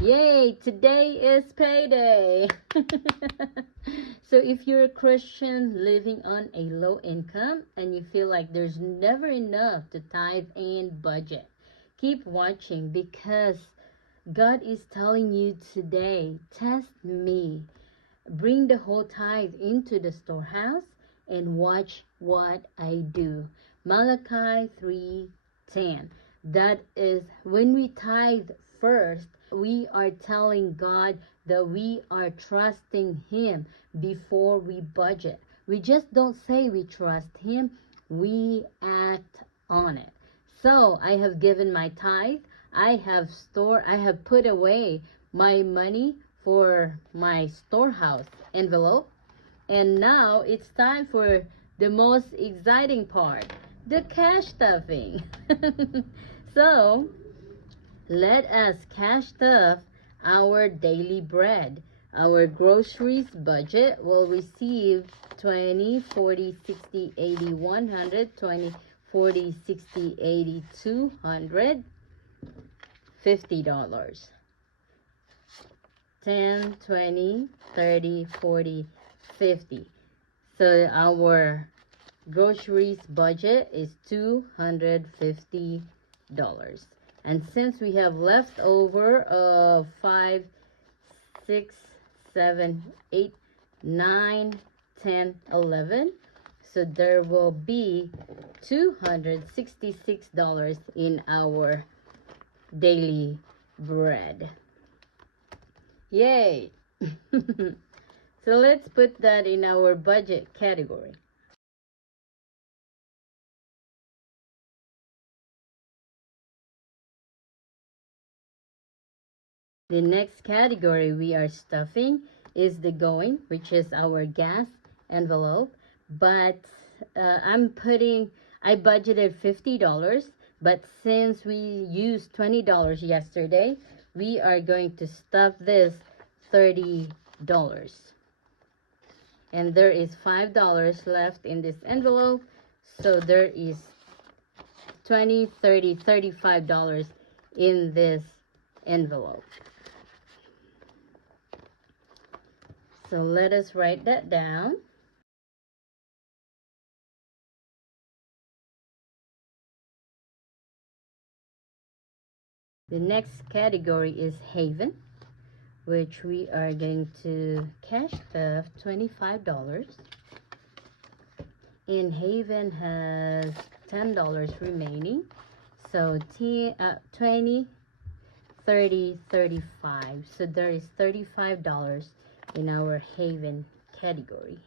Yay, today is payday. So if you're a Christian living on a low income and you feel like there's never enough to tithe and budget, keep watching because God is telling you today, test me. Bring the whole tithe into the storehouse and watch what I do. Malachi 3:10. That is when we tithe first, we are telling God that we are trusting Him before we budget. We just don't say we trust Him, we act on it. So I have given my tithe. I have put away my money for my storehouse envelope. And now it's time for the most exciting part, the cash stuffing. So let us cash stuff our daily bread. Our groceries budget will receive 20, 40, 60, 80, 100, 20, 40, 60, 80, 200, $50. 10, 20, 30, 40, 50. So our groceries budget is $250. And since we have leftover of 5, 6, 7, 8, 9, 10, 11, so there will be $266 in our daily bread. Yay! So let's put that in our budget category. The next category we are stuffing is the going, which is our gas envelope. But I budgeted $50, but since we used $20 yesterday, we are going to stuff this $30. And there is $5 left in this envelope, so there is $20, $30, $35 in this envelope. So let us write that down. The next category is Haven, which we are going to cash stuff $25. And Haven has $10 remaining. So 20, 30, 35. So there is $35 in our Haven category.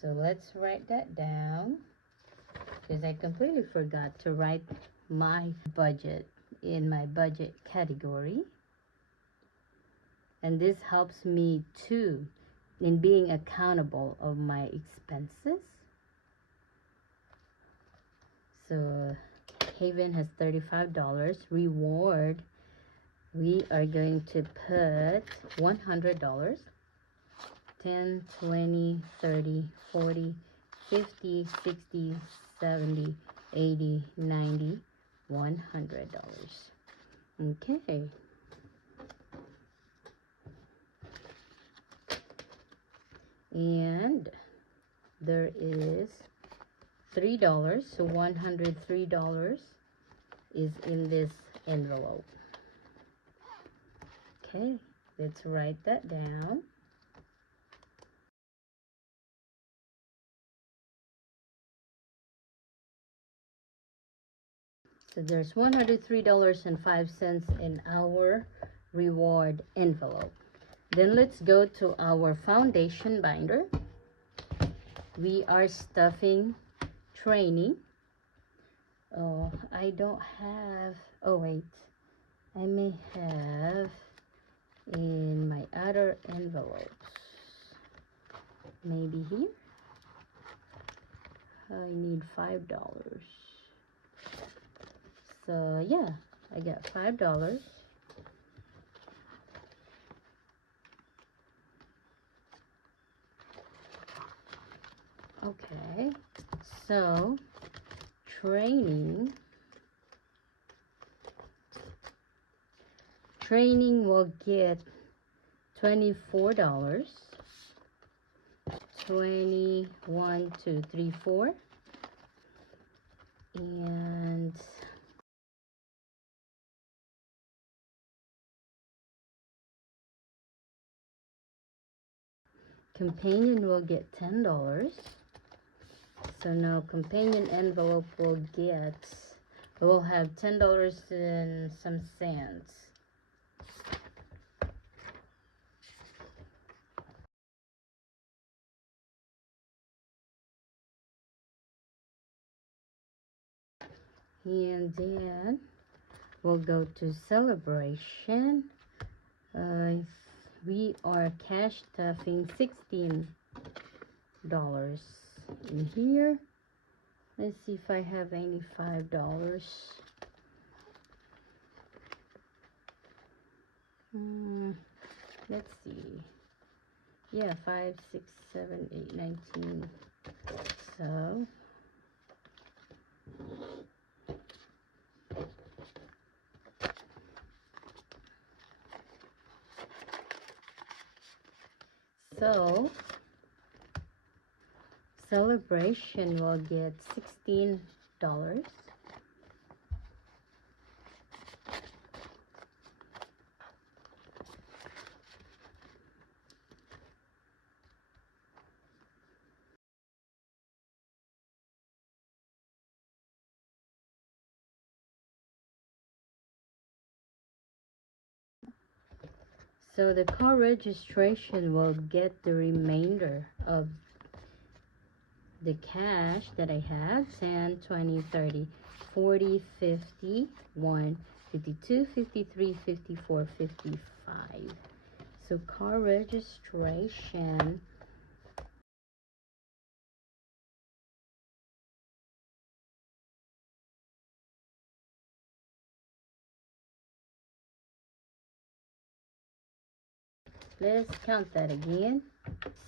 So let's write that down because I completely forgot to write my budget in my budget category. And this helps me too in being accountable of my expenses. So Haven has $35. Reward, we are going to put $100. 10, 20, 30, 40, 50, 60, 70, 80, 90, $100. Okay. And there is $3, so $103 is in this envelope. Okay, let's write that down. So there's $103.05 in our reward envelope. Then let's go to our foundation binder. We are stuffing training. Oh, I don't have, oh wait, I may have in my other envelopes. Maybe here. I need $5. So yeah, I got $5. Okay, so training Training will get $24. 21, 2, 3, 4. And companion will get $10. So now companion envelope will have $10 and some cents. And then we'll go to celebration. We are cash stuffing $16 in here. Let's see if I have any $5. Let's see. Yeah, 5, 6, 7, 8, 19. So celebration will get $16. So the car registration will get the remainder of the cash that I have: 10, 20, 30, 40, 50, 1, 52, 53, 54, 55. So car registration. Let's count that again.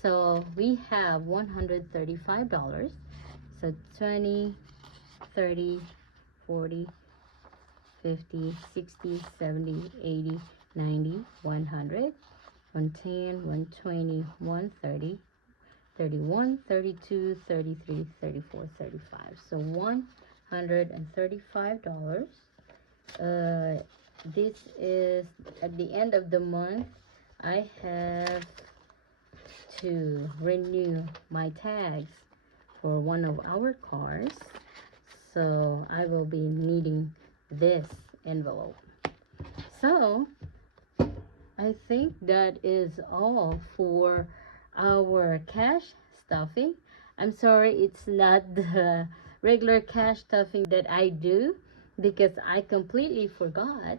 So we have $135. So 20, 30, 40, 50, 60, 70, 80, 90, 100, 110, 120, 130, 31, 32, 33, 34, 35. So $135. This is at the end of the month. I have to renew my tags for one of our cars, so I will be needing this envelope. So I think that is all for our cash stuffing. I'm sorry it's not the regular cash stuffing that I do, because I completely forgot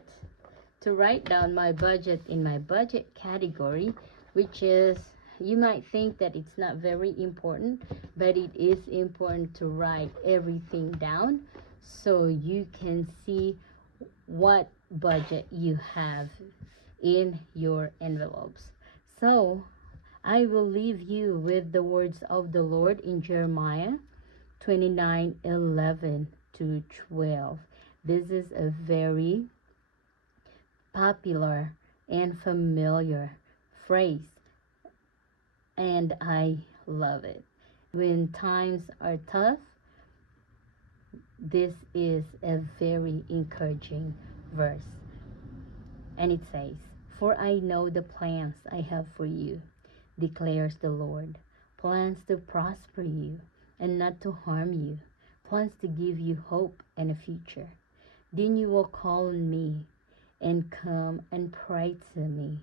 to write down my budget in my budget category, which is, you might think that it's not very important, but it is important to write everything down so you can see what budget you have in your envelopes. So I will leave you with the words of the Lord in Jeremiah 29:11-12. This is a very popular and familiar phrase, and I love it. When times are tough, this is a very encouraging verse. And it says, "For I know the plans I have for you, declares the Lord, plans to prosper you and not to harm you, plans to give you hope and a future. Then you will call on me and come and pray to me,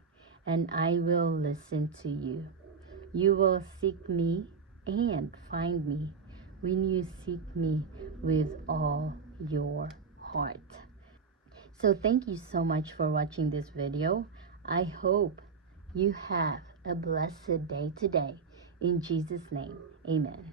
and I will listen to you. You will seek me and find me when you seek me with all your heart." So thank you so much for watching this video. I hope you have a blessed day today. In Jesus' name, amen.